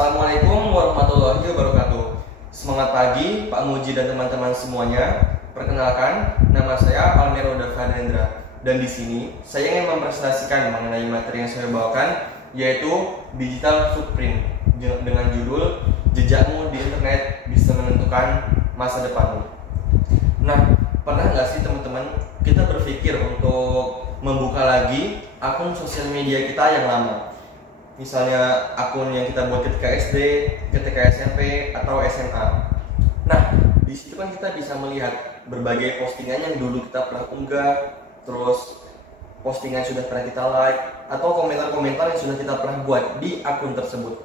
Assalamualaikum warahmatullahi wabarakatuh. Semangat pagi Pak Muji dan teman-teman semuanya. Perkenalkan, nama saya Almiro Davadendra. Dan di sini saya ingin mempresentasikan mengenai materi yang saya bawakan, yaitu digital footprint dengan judul "Jejakmu di Internet Bisa Menentukan Masa Depanmu". Nah, pernah nggak sih teman-teman kita berpikir untuk membuka lagi akun sosial media kita yang lama? Misalnya akun yang kita buat ketika SD, ketika SMP, atau SMA. Nah, di situ kan kita bisa melihat berbagai postingan yang dulu kita pernah unggah, terus postingan sudah pernah kita like, atau komentar-komentar yang sudah kita pernah buat di akun tersebut.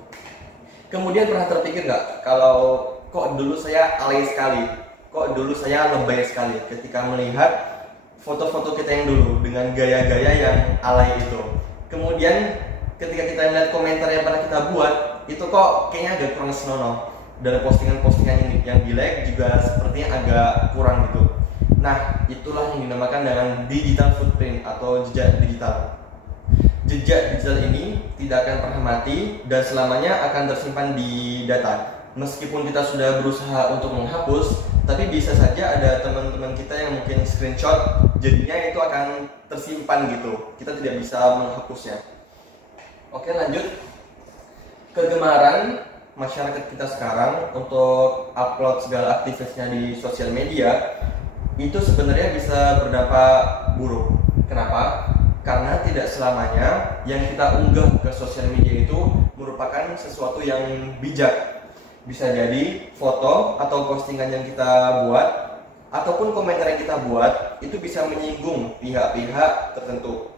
Kemudian pernah terpikir nggak kalau kok dulu saya alay sekali, kok dulu saya lebay sekali ketika melihat foto-foto kita yang dulu dengan gaya-gaya yang alay itu. Kemudian ketika kita lihat komentar yang pernah kita buat, itu kok kayaknya agak kurang senonoh. Dan postingan-postingan yang di-like juga sepertinya agak kurang gitu. Nah, itulah yang dinamakan dengan digital footprint atau jejak digital. Jejak digital ini tidak akan pernah mati dan selamanya akan tersimpan di data. Meskipun kita sudah berusaha untuk menghapus, tapi bisa saja ada teman-teman kita yang mungkin screenshot, jadinya itu akan tersimpan gitu. Kita tidak bisa menghapusnya. Oke, lanjut. Kegemaran masyarakat kita sekarang untuk upload segala aktivitasnya di sosial media itu sebenarnya bisa berdampak buruk. Kenapa? Karena tidak selamanya yang kita unggah ke sosial media itu merupakan sesuatu yang bijak. Bisa jadi foto atau postingan yang kita buat ataupun komentar yang kita buat itu bisa menyinggung pihak-pihak tertentu.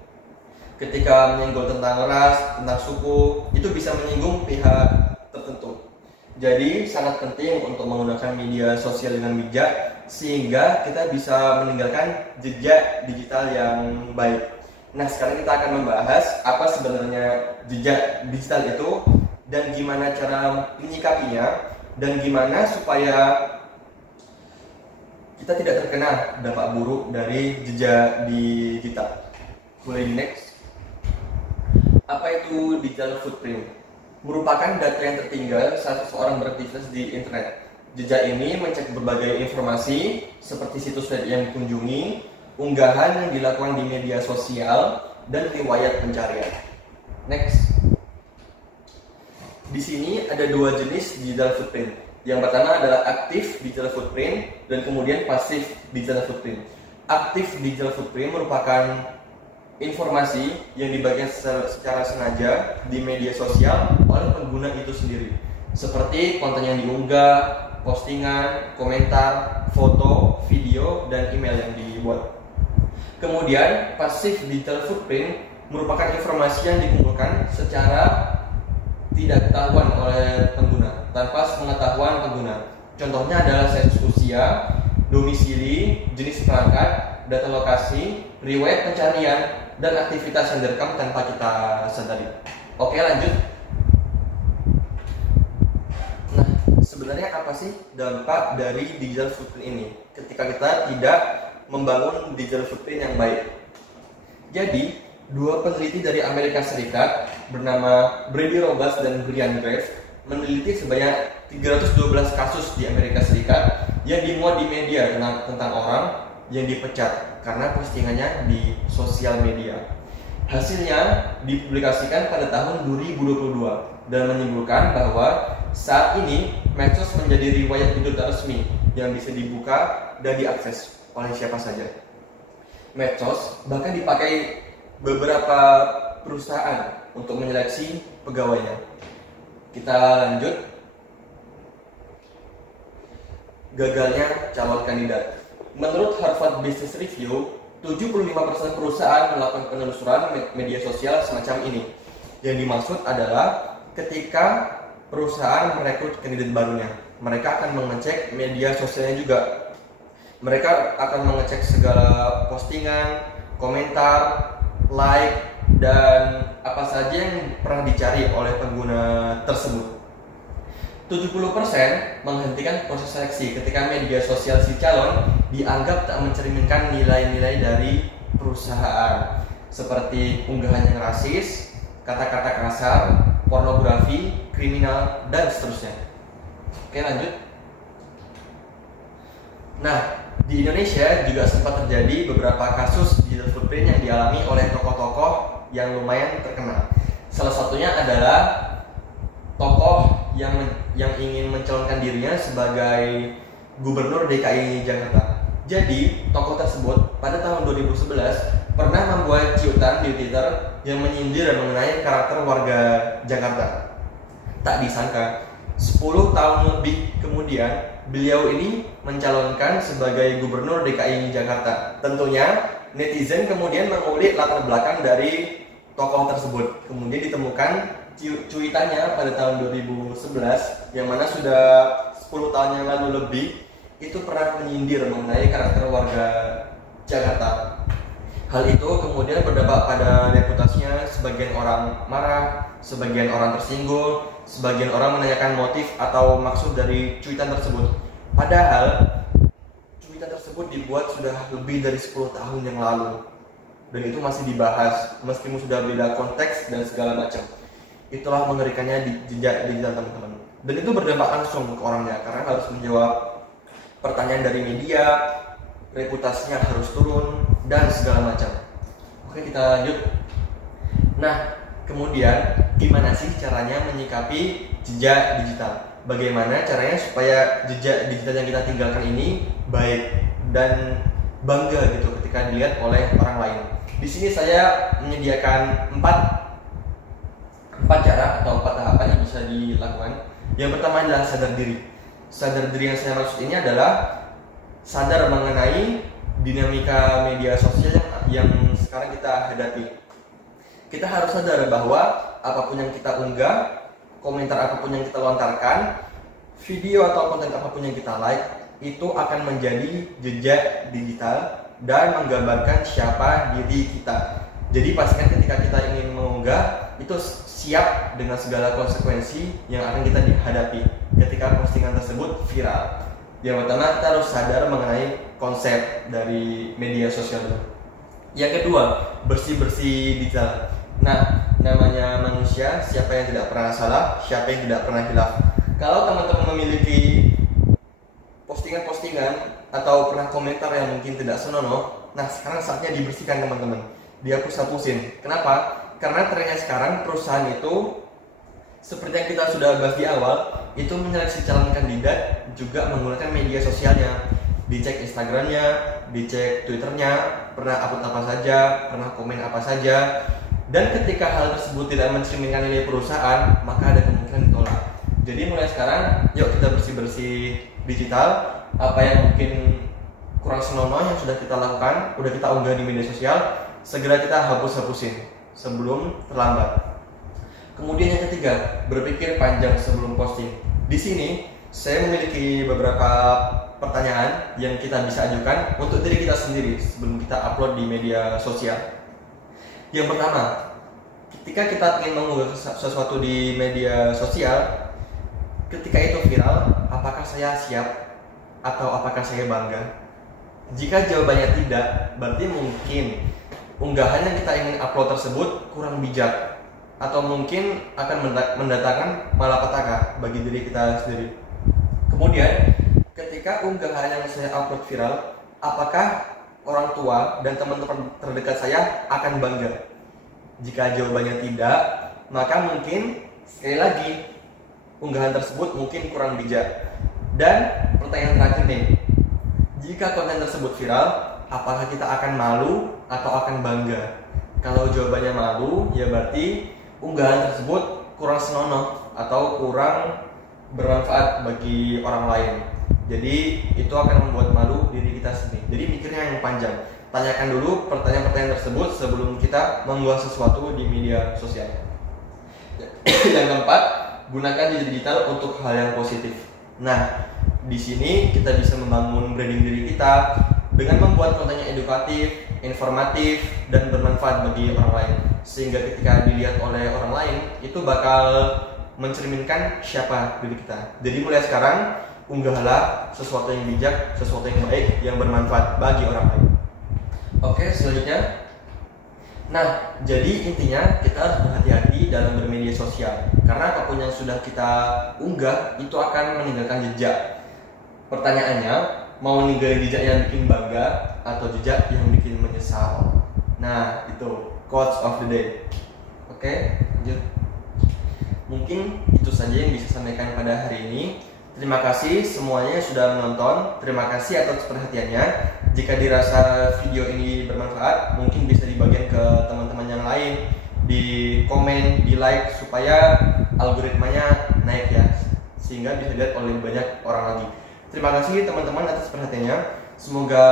Ketika menyinggung tentang ras, tentang suku, itu bisa menyinggung pihak tertentu. Jadi sangat penting untuk menggunakan media sosial dengan bijak sehingga kita bisa meninggalkan jejak digital yang baik. Nah, sekarang kita akan membahas apa sebenarnya jejak digital itu dan gimana cara menyikapinya dan gimana supaya kita tidak terkena dampak buruk dari jejak digital. Boleh di next. Apa itu digital footprint? Merupakan data yang tertinggal saat seseorang beraktivitas di internet. Jejak ini mencek berbagai informasi seperti situs web yang dikunjungi, unggahan yang dilakukan di media sosial, dan riwayat pencarian. Next. Di sini ada dua jenis digital footprint. Yang pertama adalah aktif digital footprint dan kemudian pasif digital footprint. Aktif digital footprint merupakan informasi yang dibagikan secara sengaja di media sosial oleh pengguna itu sendiri, seperti konten yang diunggah, postingan, komentar, foto, video, dan email yang dibuat. Kemudian pasif digital footprint merupakan informasi yang dikumpulkan secara tidak ketahuan oleh pengguna, tanpa pengetahuan pengguna. Contohnya adalah sensus usia, domisili, jenis perangkat, data lokasi, riwayat pencarian, dan aktivitas yang direkam tanpa kita sadari. Oke, lanjut. Nah, sebenarnya apa sih dampak dari digital footprint ini ketika kita tidak membangun digital footprint yang baik? Jadi, dua peneliti dari Amerika Serikat bernama Brady Roberts dan Brian Greaves meneliti sebanyak 312 kasus di Amerika Serikat yang dimuat di media tentang orang yang dipecat karena postingannya di sosial media. Hasilnya dipublikasikan pada tahun 2022 dan menyimpulkan bahwa saat ini medsos menjadi riwayat hidup tak resmi yang bisa dibuka dan diakses oleh siapa saja. Medsos bahkan dipakai beberapa perusahaan untuk menyeleksi pegawainya. Kita lanjut. Gagalnya calon kandidat. Menurut Harvard Business Review, 75% perusahaan melakukan penelusuran media sosial semacam ini. Yang dimaksud adalah ketika perusahaan merekrut kandidat barunya, mereka akan mengecek media sosialnya juga. Mereka akan mengecek segala postingan, komentar, like, dan apa saja yang pernah dicari oleh pengguna tersebut. 70% menghentikan proses seleksi ketika media sosial si calon dianggap tak mencerminkan nilai-nilai dari perusahaan, seperti unggahan yang rasis, kata-kata kasar, pornografi, kriminal, dan seterusnya. Oke, lanjut. Nah, di Indonesia juga sempat terjadi beberapa kasus digital footprint yang dialami oleh tokoh-tokoh yang lumayan terkenal. Salah satunya adalah tokoh yang ingin mencalonkan dirinya sebagai Gubernur DKI Jakarta. Jadi, tokoh tersebut pada tahun 2011 pernah membuat cuitan di Twitter yang menyindir mengenai karakter warga Jakarta. Tak disangka, 10 tahun lebih kemudian, beliau ini mencalonkan sebagai Gubernur DKI Jakarta. Tentunya, netizen kemudian mengulik latar belakang dari tokoh tersebut. Kemudian ditemukan cuitannya pada tahun 2011, yang mana sudah 10 tahun yang lalu lebih, itu pernah menyindir mengenai karakter warga Jakarta. Hal itu kemudian berdampak pada reputasinya. Sebagian orang marah, sebagian orang tersinggung, sebagian orang menanyakan motif atau maksud dari cuitan tersebut. Padahal cuitan tersebut dibuat sudah lebih dari 10 tahun yang lalu, dan itu masih dibahas meskipun sudah beda konteks dan segala macam. Itulah mengerikannya di jejak digital, teman-teman. Dan itu berdampak langsung ke orangnya, karena harus menjawab pertanyaan dari media, reputasinya harus turun, dan segala macam. Oke, kita lanjut. Nah, kemudian gimana sih caranya menyikapi jejak digital? Bagaimana caranya supaya jejak digital yang kita tinggalkan ini baik dan bangga gitu ketika dilihat oleh orang lain? Di sini saya menyediakan 4 cara atau 4 tahapan yang bisa dilakukan. Yang pertama adalah sadar diri. Sadar diri yang saya maksud ini adalah sadar mengenai dinamika media sosial yang sekarang kita hadapi. Kita harus sadar bahwa apapun yang kita unggah, komentar apapun yang kita lontarkan, video atau konten apapun yang kita like, itu akan menjadi jejak digital dan menggambarkan siapa diri kita. Jadi pastikan ketika kita ingin mengunggah, itu siap dengan segala konsekuensi yang akan kita hadapi ketika postingan tersebut viral. Yang pertama, kita harus sadar mengenai konsep dari media sosial itu. Yang kedua, bersih-bersih digital. Nah, namanya manusia, siapa yang tidak pernah salah, siapa yang tidak pernah hilaf. Kalau teman-teman memiliki postingan-postingan atau pernah komentar yang mungkin tidak senonoh, nah sekarang saatnya dibersihkan, teman-teman. Dihapus-hapusin. Kenapa? Karena trennya sekarang perusahaan itu, seperti yang kita sudah bahas di awal, itu menyeleksi calon kandidat juga menggunakan media sosialnya. Dicek Instagramnya, dicek Twitternya, pernah upload apa saja, pernah komen apa saja. Dan ketika hal tersebut tidak mencerminkan nilai perusahaan, maka ada kemungkinan ditolak. Jadi mulai sekarang, yuk kita bersih-bersih digital. Apa yang mungkin kurang senonoh yang sudah kita lakukan, udah kita unggah di media sosial, segera kita hapus-hapusin sebelum terlambat. Kemudian yang ketiga, berpikir panjang sebelum posting. Di sini saya memiliki beberapa pertanyaan yang kita bisa ajukan untuk diri kita sendiri sebelum kita upload di media sosial. Yang pertama, ketika kita ingin mengunggah sesuatu di media sosial, ketika itu viral, apakah saya siap atau apakah saya bangga? Jika jawabannya tidak, berarti mungkin unggahan yang kita ingin upload tersebut kurang bijak, atau mungkin akan mendatangkan malapetaka bagi diri kita sendiri. Kemudian, ketika unggahan yang saya upload viral, apakah orang tua dan teman-teman terdekat saya akan bangga? Jika jawabannya tidak, maka mungkin sekali lagi unggahan tersebut mungkin kurang bijak. Dan pertanyaan terakhir nih, jika konten tersebut viral, apakah kita akan malu atau akan bangga? Kalau jawabannya malu, ya berarti unggahan tersebut kurang senonoh atau kurang bermanfaat bagi orang lain. Jadi itu akan membuat malu diri kita sendiri. Jadi mikirnya yang panjang. Tanyakan dulu pertanyaan-pertanyaan tersebut sebelum kita mengunggah sesuatu di media sosial. Yang keempat, gunakan digital untuk hal yang positif. Nah, di sini kita bisa membangun branding diri kita dengan membuat konten yang edukatif, informatif, dan bermanfaat bagi orang lain. Sehingga ketika dilihat oleh orang lain, itu bakal mencerminkan siapa diri kita. Jadi mulai sekarang, unggahlah sesuatu yang bijak, sesuatu yang baik, yang bermanfaat bagi orang lain. Oke, selanjutnya. Nah, jadi intinya kita harus berhati-hati hati-hati dalam bermedia sosial, karena apapun yang sudah kita unggah itu akan meninggalkan jejak. Pertanyaannya, mau ninggalin jejak yang bikin bangga atau jejak yang bikin menyesal? Nah, itu quotes of the day. Oke, lanjut. Mungkin itu saja yang bisa saya sampaikan pada hari ini. Terima kasih semuanya yang sudah menonton. Terima kasih atas perhatiannya. Jika dirasa video ini bermanfaat, mungkin bisa dibagikan ke teman-teman yang lain, di komen, di like, supaya algoritmanya naik ya, sehingga bisa dilihat oleh banyak orang lagi. Terima kasih teman-teman atas perhatiannya. Semoga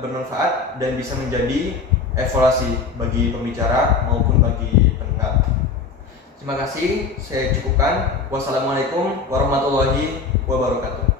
bermanfaat dan bisa menjadi evaluasi bagi pembicara maupun bagi pendengar. Terima kasih, saya cukupkan. Wassalamualaikum warahmatullahi wabarakatuh.